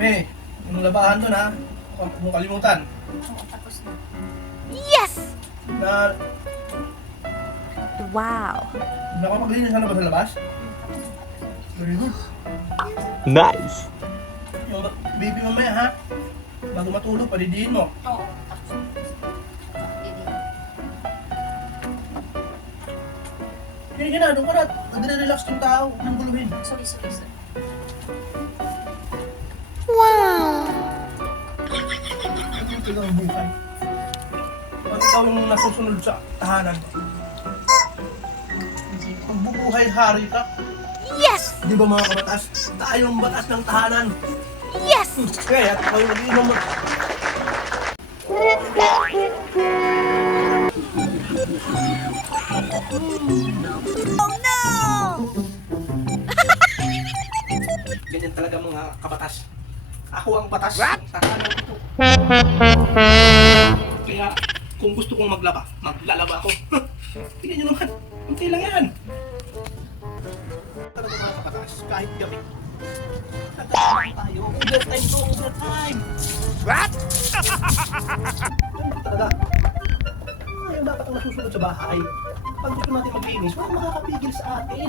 May, yung labahan doon ha. Huwag mong kalimutan. Oo, tapos na. Yes! Na Wow. nakapaglinis ka na ba sa labas? Very good. Nice. Yung baby mamaya ha. Bago matulog, palidiin mo. Oo, tapos na. Didi. Hindi na, doon ka na. Nagre-relax yung tao. Huwag nang guluhin. Sorry. Wow. Ano ito lang buhay? Pag ikaw yung nasusunod sa tahanan mo, magbubuhay hari ka. Yes! Di ba mga kabatas? Tayo ang batas ng tahanan. Yes! Kaya at kayo mag-iinom mo. Oh no! Ganyan talaga mga kabatas. Ako ang batas. Ng tahanan ito. Kaya kung gusto kong maglaba, maglalaba ako. Tingnan nyo naman. Kunti lang yan. Talaga mga kabatas, kahit gabi. Nagkakaroon tayo. Overtime to, overtime. What? Ganun talaga. Yung dapat ang nasusunod sa bahay. Pag gusto natin maglinis, walang makakapigil sa atin.